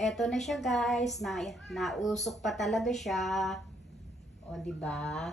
eto na siya guys, nausok pa talaga siya. O, di ba?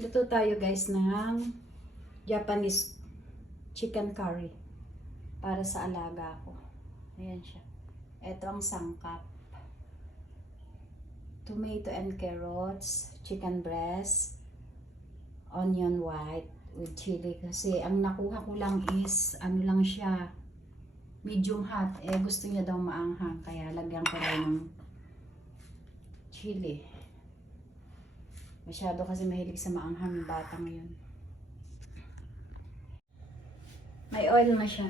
Luto tayo guys ng Japanese chicken curry para sa alaga ko. Ayan siya. Ito ang sangkap. Tomato and carrots, chicken breast, onion white with chili. Kasi ang nakuha ko lang is, ano lang siya, medium hot. Eh gusto niya daw maanghang, kaya lagyan ko rin ng chili. Masyado kasi mahilig sa maanghang yung bata ngayon. May oil na siya.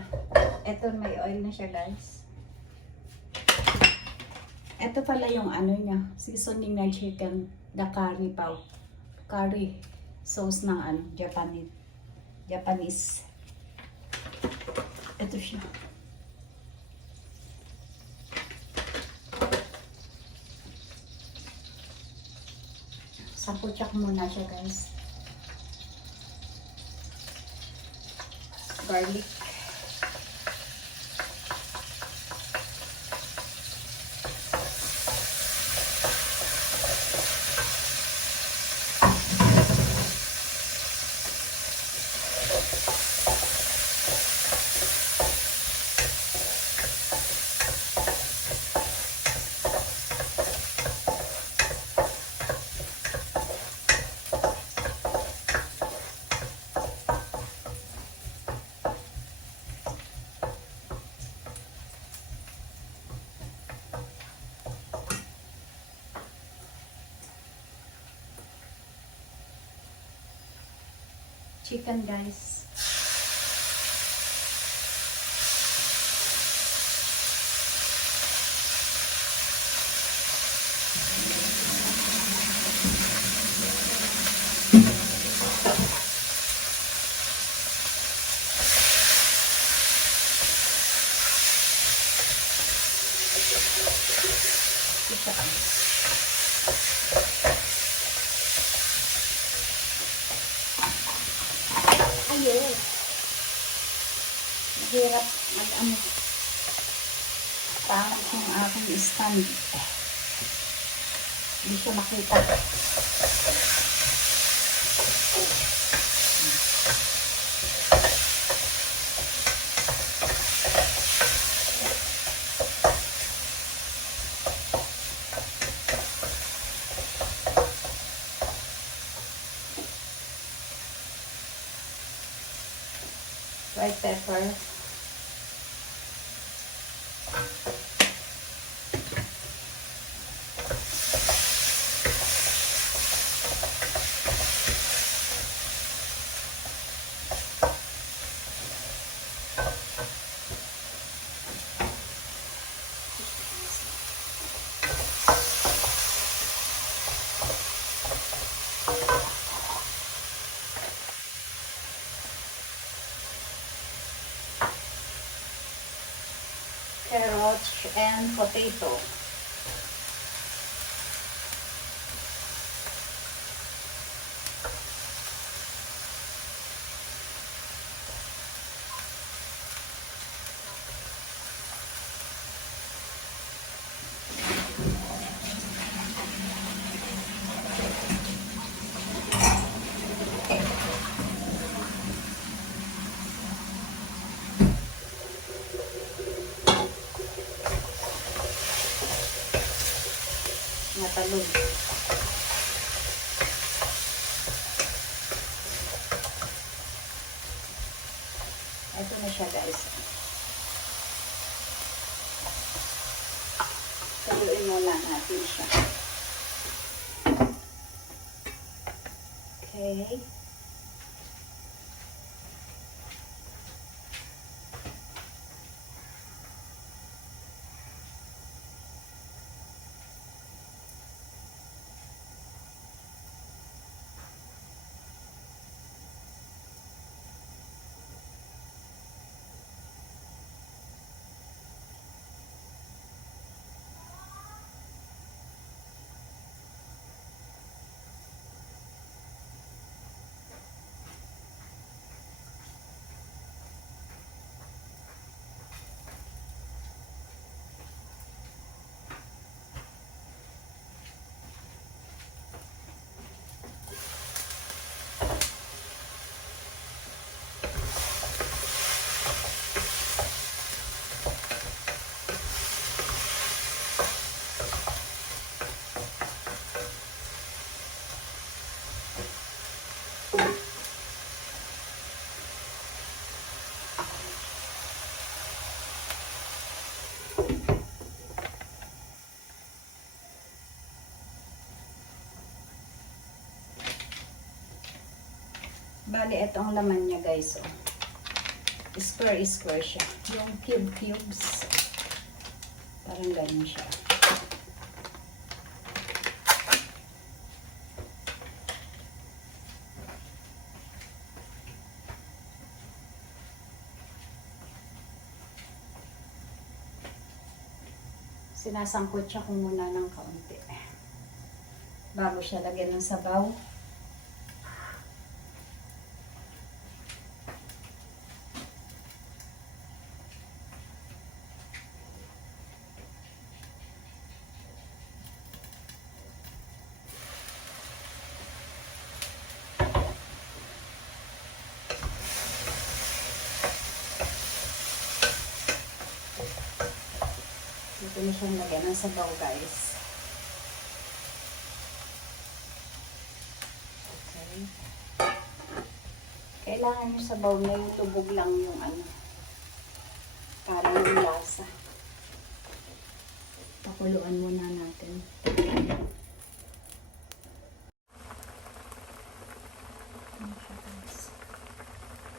Ito, may oil na siya guys. Ito pala yung ano niya, seasoning na chicken, the curry powder. Curry sauce ng ano, Japanese. Ito siya. Sapuchak muna siya guys. Garlic. Chicken guys. Ayun. Mahirap mag-ano. Pangit yung aking stand. Hindi siya makita. White pepper. Carrots and potato. Talong. Ito na siya guys. muna natin siya. Okay. Bali, ito ang laman niya guys. Oh. Square siya. Yung cubes. Parang ganyan siya. Sinasangkot siya ko muna ng kaunti. Bago siya lagyan ng sabaw. Ito na siyang lagyan ng sabaw guys. Okay. Kailangan yung sabaw na yung lubog lang yung ano. Para yung lasa. Pakuluan muna natin.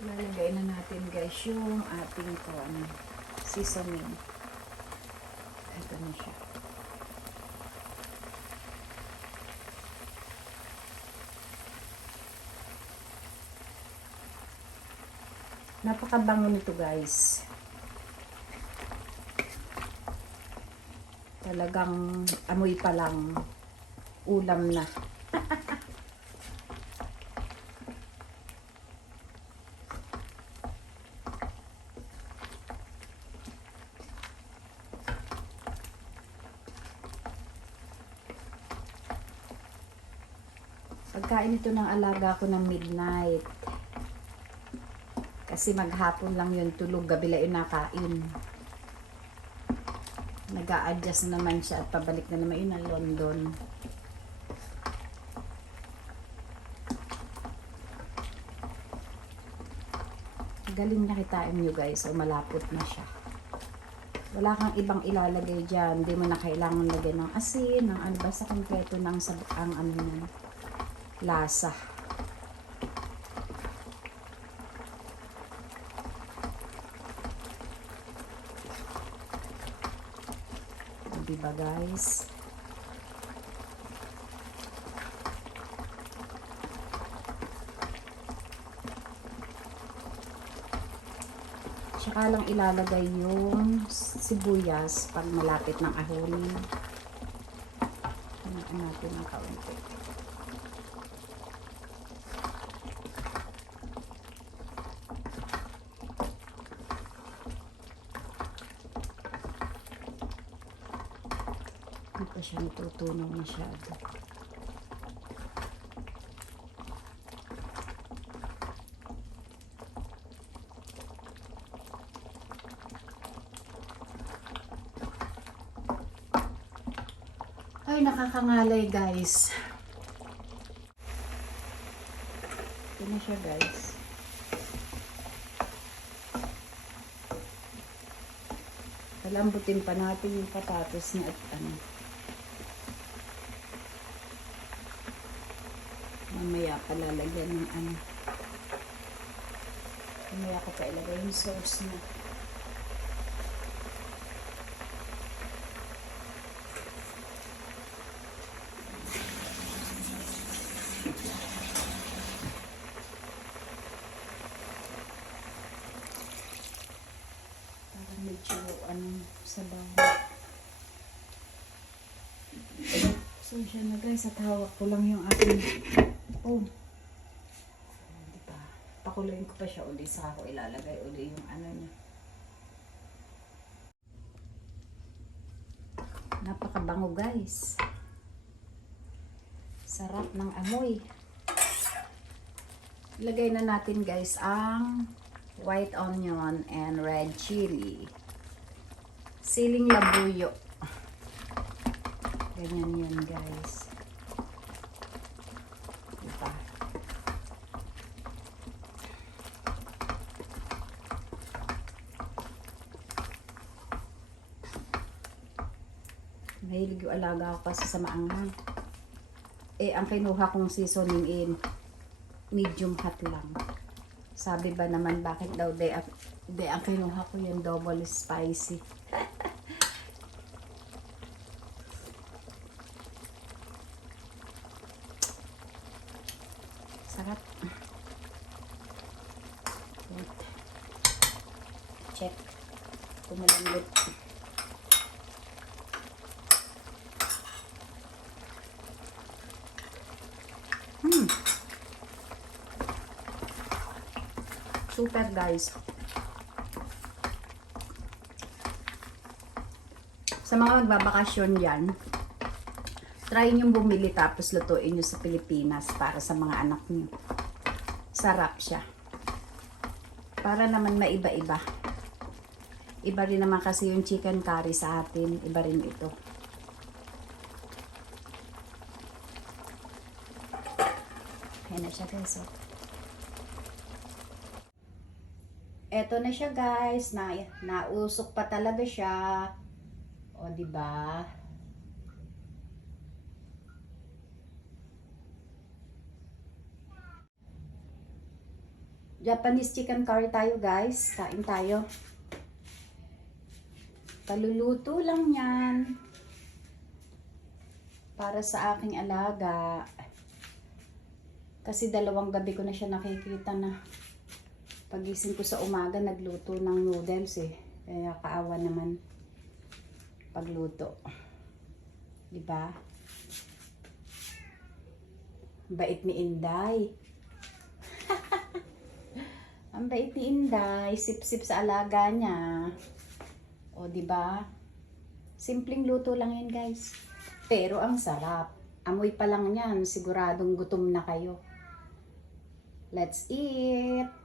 Lalagay na natin guys yung ating seasoning. Ito na siya. Napakabango nito guys. Talagang amoy pa lang ulam na. Pagkain ito ng alaga ko ng midnight. Kasi maghapon lang yun tulog, gabi lang yun nakain. Nag-a-adjust naman siya at pabalik na naman yun ng London. Galing nakitain nyo guys, o malapot na siya. Wala kang ibang ilalagay dyan. Hindi mo na kailangan lagyan ng asin, ng ano, basta kompleto ng ang ano nun, lasa. Diba guys? Tsaka lang ilalagay yung sibuyas pag malapit ng ahon. Hanapin natin ng kaunti. Hindi pa siya natutunaw masyado. Ay, nakakangalay guys. Ito na siya guys. Palambutin pa natin yung patatas niya at ano. Mamaya palalagyan ng ano. Mamaya ko pa ilagay yung sauce na. Parang medyo sabaw. So siya na guys, at hawak ko lang yung aking diba? Pakuluin ko pa siya uli, saka ko ilalagay uli yung ano niya. Napakabango guys. Sarap ng amoy. Ilagay na natin guys ang white onion and red chili. Siling labuyo. Ganyan yun guys. Diba? Mahilig yung alaga ko kasi sa maanghang. Ang kinuha kong seasoning in medium hot lang. Sabi ba naman bakit daw ang kinuha ko yung double spicy. Sarap. Check. Kumalambot. Super guys. Sa mga magbabakasyon yan, try nyo bumili tapos lutuin nyo sa Pilipinas para sa mga anak nyo. Sarap siya. Para naman maiba-iba. Iba rin naman kasi yung chicken curry sa atin. Iba rin ito. Ayan na siya guys. Oh. Eto na siya guys. Nausok pa talaga siya. O diba? Japanese chicken curry tayo guys. Kain tayo. Kaluluto lang yan. Para sa aking alaga. Kasi 2 gabi ko na siya nakikita na pagising ko sa umaga nagluto ng noodles eh. Kaya kaawa naman pagluto. Diba? Bait ni Inday. Ang bait ni Inday, sip-sip sa alaga niya. O, diba? Simpleng luto lang yan, guys. Pero ang sarap. Amoy pa lang yan, siguradong gutom na kayo. Let's eat!